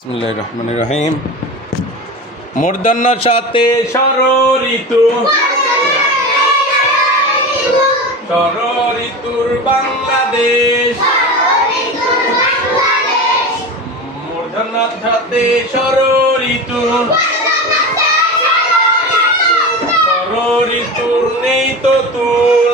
বিসমিল্লাহির রহমানির রহিম। মূর্ধন্য সাথে ষড় ঋতু, ষড় ঋতুর বাংলাদেশ। মূর্ধন্য সাথে ষড় ঋতু, ষড় ঋতুর নেই তো তুল।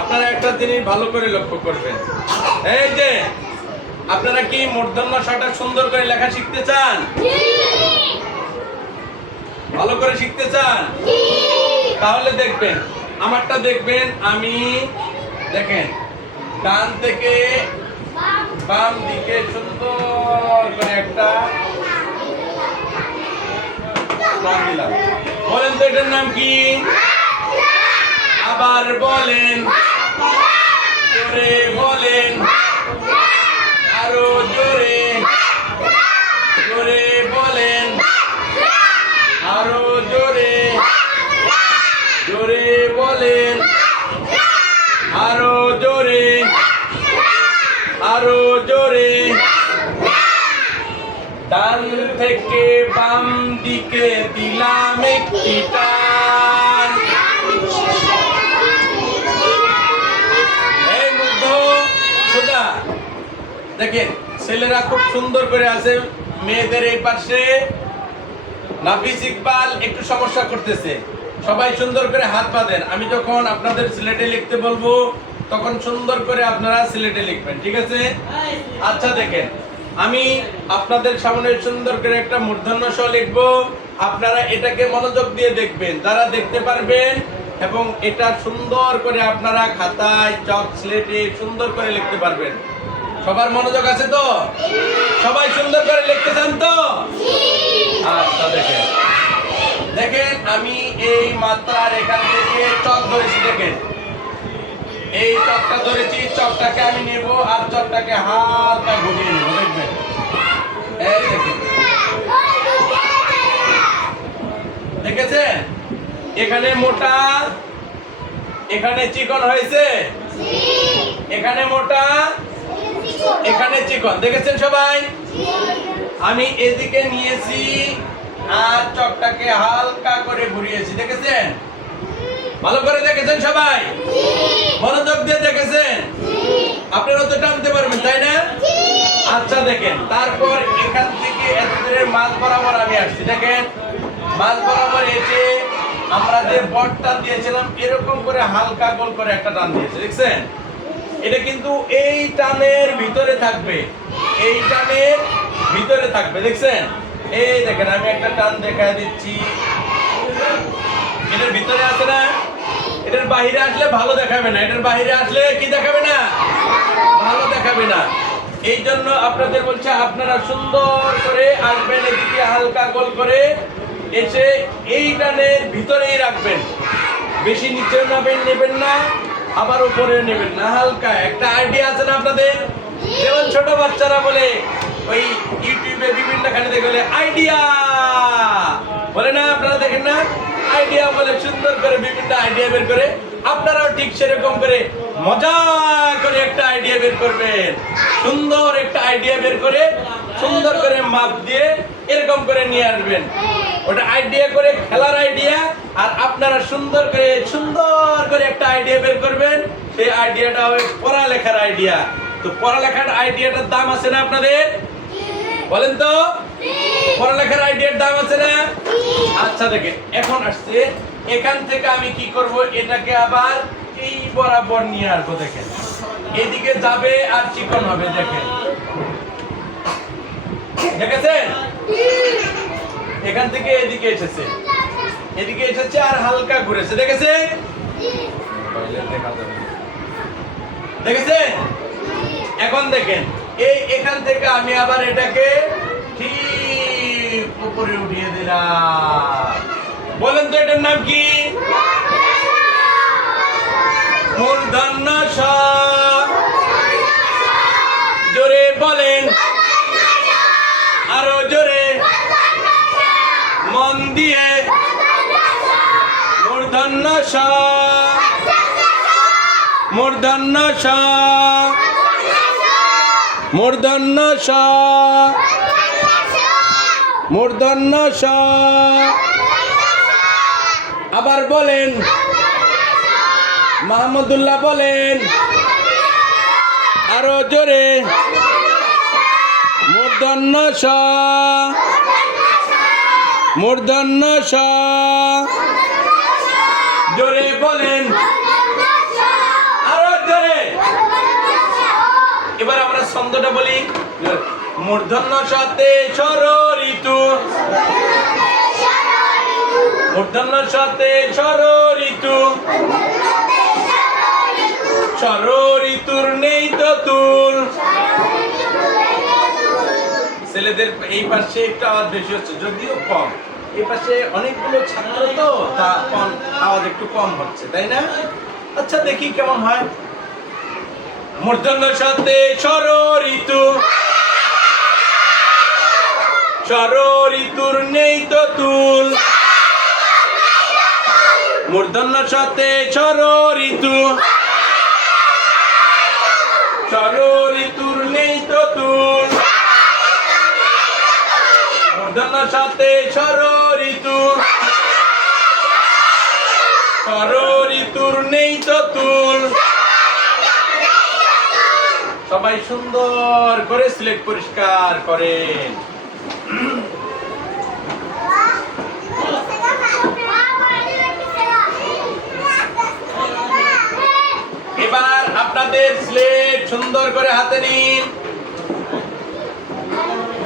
আপনারা একটা জিনিস ভালো করে লক্ষ্য করবেন, এই যে আপনারা কি মূর্ধন্য ষটা সুন্দর করে লেখা শিখতে চান? ভালো করে শিখতে চান? তাহলে দেখবেন, আমারটা দেখবেন। আমি দেখেন ডান থেকে বাম দিকে সুন্দর করে একটা নাম দিলাম। বলেন তো এটার নাম কি? আবার বলেন, জোরে বলেন, আরো জোরে, জোরে বলেন, আরো জোরে, জোরে বলেন, আরো জোরে, আরো জোরে। ডান থেকে বাম দিকে দিলাম একটি টান। এই মধ্য সোজা দেখেন, ছেলেরা খুব সুন্দর করে আছে, মেয়েদের এই পাশে নাফিস ইকবাল একটু সমস্যা করতেছে। সবাই সুন্দর করে হাত বাঁধেন। আমি যখন আপনাদের সিলেটে লিখতে বলবো তখন সুন্দর করে আপনারা সিলেটে লিখবেন, ঠিক আছে? আচ্ছা দেখেন, আমি আপনাদের সামনে সুন্দর করে একটা মূর্ধন্য ষ লিখবো। আপনারা এটাকে মনোযোগ দিয়ে দেখবেন, যারা দেখতে পারবেন, এবং এটা সুন্দর করে আপনারা খাতায় চক স্লেটে সুন্দর করে লিখতে পারবেন। সবার মনোযোগ আছে তো? সবাই সুন্দর করে লিখতে চান তো? আচ্ছা দেখেন, দেখেন আমি এই মাত্রার এখান থেকে চক ধরেছি। দেখেন এই চকটা ধরেছি, চকটাকে আমি নেব আর চকটাকে হালকা ঘুরিয়ে নেব। দেখবেন, এই দেখেন, দেখেছেন এখানে মোটা, এখানে চিকন হয়েছে, এখানে মোটা, এখানে চিকন। দেখেছেন সবাই? আমি এদিকে নিয়েছি আর চকটাকে হালকা করে ঘুরিয়েছি। দেখেছেন? ভালো করে দেখেছেন সবাই? মনোযোগ দিয়ে দেখেছেন? আপনারা তো টানতে পারবেন, তাই না? আচ্ছা দেখেন, তারপর এখান থেকে এতদূরের মাঝ বরাবর আমি আসছি। দেখেন মাঝ বরাবর এসে আমরা যে বটটা দিয়েছিলাম এরকম করে হালকা গোল করে একটা টান দিয়েছি। দেখছেন? এটা কিন্তু এই টানের ভিতরে থাকবে, এই টানের ভিতরে থাকবে। দেখছেন? এই দেখেন আমি একটা টান দেখায় দিচ্ছি, এটার ভিতরে আছে না? এটার বাইরে আসলে ভালো দেখাবে না, এটার বাইরে আসলে কি দেখাবে না? ভালো দেখাবে না। এই জন্য আপনাদের বলছে, আপনারা সুন্দর করে আসবেন, এদিকে হালকা গোল করে এসে এই টানের ভিতরেই রাখবেন। বেশি নিচেও নেবেন না, আবার উপরে নেবেন না, হালকা। একটা আইডিয়া আছে না আপনাদের? যেমন ছোট বাচ্চারা বলে, ওই ইউটিউবে বিভিন্নখানে দেখলে আইডিয়া বলে না, আপনারা দেখেন না? আইডিয়া বলে সুন্দর করে বিভিন্ন আইডিয়া বের করে। আপনারাও ঠিক সেরকম করে মজা করে একটা আইডিয়া বের করবেন। সুন্দর একটা আইডিয়া বের করে সুন্দর করে মাপ দিয়ে এরকম করে নিয়ে আসবেন। ওটা আইডিয়া করে খেলার আইডিয়া, আর আপনারা সুন্দর করে একটা আইডিয়া বের করবেন। সেই আইডিয়াটা হবে পড়ালেখার আইডিয়া। তো পড়ালেখার আইডিয়াটার দাম আছে না আপনাদের? বলেন তো, পড়ালেখার আইডিয়ার দাম আছে না? আচ্ছা দেখেন, এখন আসছে এখান থেকে আমি কি করব, এটাকে আবার এই বরাবর নিয়ে আসবো। দেখেন এদিকে যাবে আর চিকন হবে। দেখেন, দেখেছেন? এখান থেকে এদিকে এসেছে, এদিকে এসেছে আর হালকা ঘুরেছে। দেখেছেন? দেখেছেন? এখন দেখেন, এই এখান থেকে আমি আবার এটাকে ঠিক উপরে উঠিয়ে দিলাম। বলেন তো এটার নাম কি? মূর্ধন্য ষ। জোরে বলেন, আরো জোরে, মন দিয়ে। মূর্ধন্য ষ, মূর্ধন্য ষ, মূর্ধন্য ষ, মূর্ধন্য ষ। আবার বলেন, মাহমুদুল্লাহ বলেন, আরো জোরে, মূর্ধন্য ষ, মূর্ধন্য ষ। জোরে বলেন, আরো জোরে। এবার আমরা ছন্দটা বলি। মূর্ধন্য সাথে স্বর ঋতু, মূর্ধন্য সাথে স্বর ঋতু, স্বর ঋতুর নেই তো তুল। ছেলেদের এই পাশে একটু আওয়াজ বেশি হচ্ছে, যদিও কম। এই পাশে অনেকগুলো ছাত্র তো, তা কম আওয়াজ একটু কম হচ্ছে, তাই না? আচ্ছা দেখি কেমন হয়। মূর্ধন্য সাথে স্বর ঋতু, স্বর ঋতুর নেই তো তুল। মূর্ধন্য সাথে স্বর ঋতু, স্বর ঋতুর নেই তো তুল। মূর্ধন্য সাথে স্বর ঋতু, স্বর ঋতুর নেই তো তুল। সবাই সুন্দর করে স্লেট পরিষ্কার করেন। এবার আপনাদের স্লেট সুন্দর করে হাতে নিন।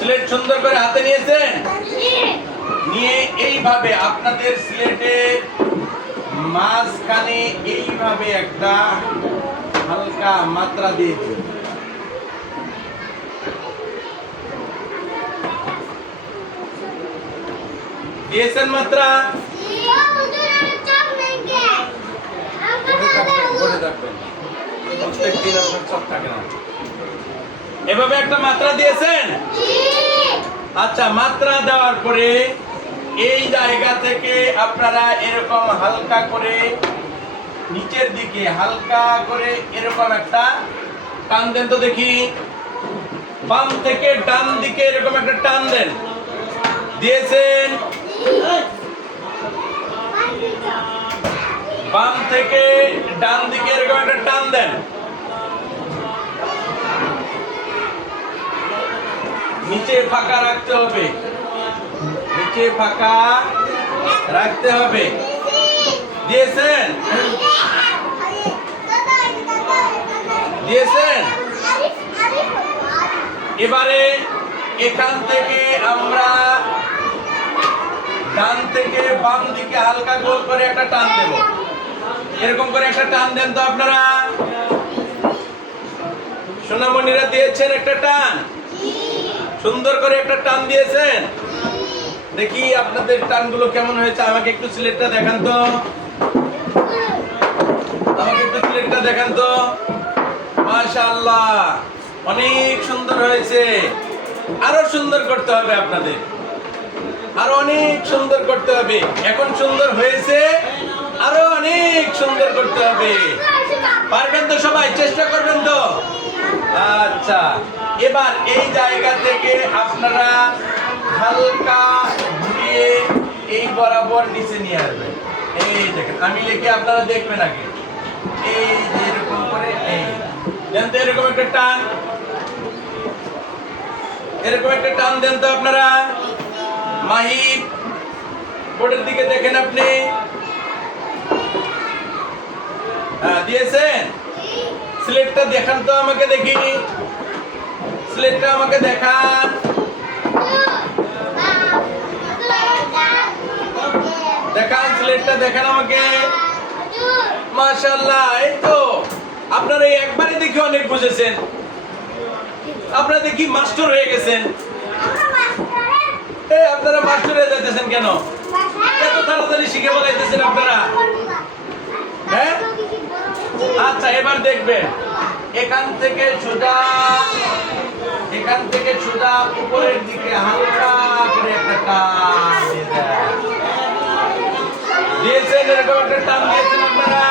স্লেট সুন্দর করে হাতে নিয়েছেন? নিয়ে এইভাবে আপনাদের স্লেটের মাঝখানে এইভাবে একটা হালকা মাত্রা দিয়ে দিন। দিয়েছেন মাত্রা? এভাবে একটা মাত্রা দিয়েছেন? আচ্ছা, মাত্রা দেওয়ার পরে এই জায়গা থেকে আপনারা এরকম হালকা করে নিচের দিকে হালকা করে এরকম একটা টান দেন তো দেখি। বাম থেকে ডান দিকে এরকম একটা টান দেন। দিয়েছেন? বাম থেকে ডান দিকে এরকম একটা টান দেন। নিচে ফাঁকা রাখতে হবে, নিচে ফাঁকা রাখতে হবে। দিয়েছেন? দিয়েছেন? এবারে এখান থেকে আমরা ডান থেকে বাম দিকে হালকা গোল করে একটা টান দেব। এরকম করে একটা টান দেন তো আপনারা। সোনামণিরা দিয়েছেন একটা টান? সুন্দর করে একটা টান দিয়েছেন। দেখি আপনাদের টানগুলো কেমন হয়েছে। আমাকে একটু স্লেটটা দেখান তো, আমাকে একটু স্লেটটা দেখান তো। মাশাআল্লাহ, অনেক সুন্দর হয়েছে। আরো সুন্দর করতে হবে আপনাদের, আরো অনেক সুন্দর করতে হবে। এখন সুন্দর হয়েছে, আরো অনেক সুন্দর করতে হবে। পারবেন তো সবাই? চেষ্টা করবেন তো? আচ্ছা, এবার এই জায়গা থেকে আপনারা হালকা ঘুরিয়ে এই বরাবর নিচে নিয়ে আসবেন। এই দেখেন, আমি লিখে আপনারা দেখবেন আগে। এই যে এরকম করে, এই দেন তো এরকম একটা টান, এরকম একটা টান দেন তো আপনারা। মাহিব, বোর্ডের দিকে দেখেন আপনি। দিয়েছেন? স্লেটটা দেখান তো আমাকে দেখি, স্লেটটা আমাকে দেখান। দেখান স্লেটটা, দেখান আমাকে। মাশাআল্লাহ, এই তো আপনারা এই একবারে দেখি অনেক বুঝেছেন। আপনারা দেখি মাস্টার হয়ে গেছেন। এই আপনারা মাস্টার হয়ে যাইতেছেন কেন? এত তাড়াতাড়ি শিখে বলাইতেছেন আপনারা, হ্যাঁ? আচ্ছা, এবার দেখবেন এখান থেকে সোজা, এখান থেকে সোজা উপরের দিকে হালকা করে একটা টান দিয়েছেন। এরকম একটা টান দিয়েছেন আপনারা।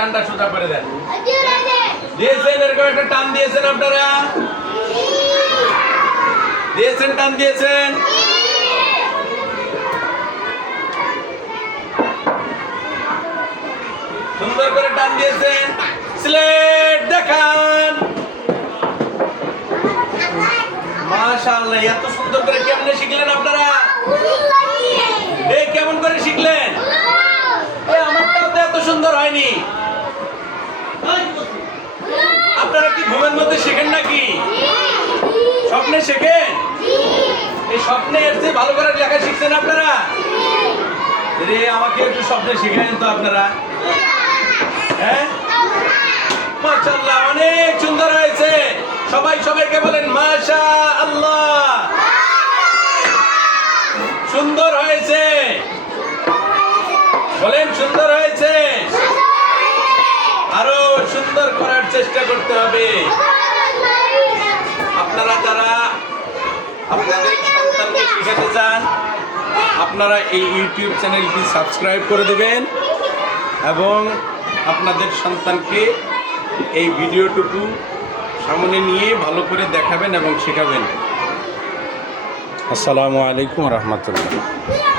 টানটা সোজা করে দেন। দিয়েছেন, এরকম একটা টান দিয়েছেন আপনারা? দিয়েছেন, টান দিয়েছেন? সুন্দর করে টান দিয়েছেন। স্লেট দেখান। মাশাআল্লাহ, এত সুন্দর করে কেমনে শিখলেন আপনারা? এই কেমন করে শিখলেন? আমারটাও তো এত সুন্দর হয়নি। আপনারা কি ঘুমের মধ্যে শেখেন নাকি? স্বপ্নে শেখেন? এই স্বপ্নে এর চেয়ে ভালো করে লেখা শিখছেন আপনারা? রে আমাকে একটু স্বপ্নে শিখালেন তো আপনারা? হ্যাঁ, মাশাআল্লাহ, অনেক সুন্দর হয়েছে। সবাই সবাইকে বলেন মাশাআল্লাহ। সুন্দর হয়েছে, বলেন সুন্দর হয়েছে। আরো সুন্দর করার চেষ্টা করতে হবে। আপনারা যারা আপনাদের সন্তানকে শেখাতে চান, আপনারা এই ইউটিউব চ্যানেলটি সাবস্ক্রাইব করে দেবেন এবং আপনাদের সন্তানকে এই ভিডিওটুকু সামনে নিয়ে ভালো করে দেখাবেন এবং শেখাবেন। আসসালামু আলাইকুম রহমতুল্লাহ।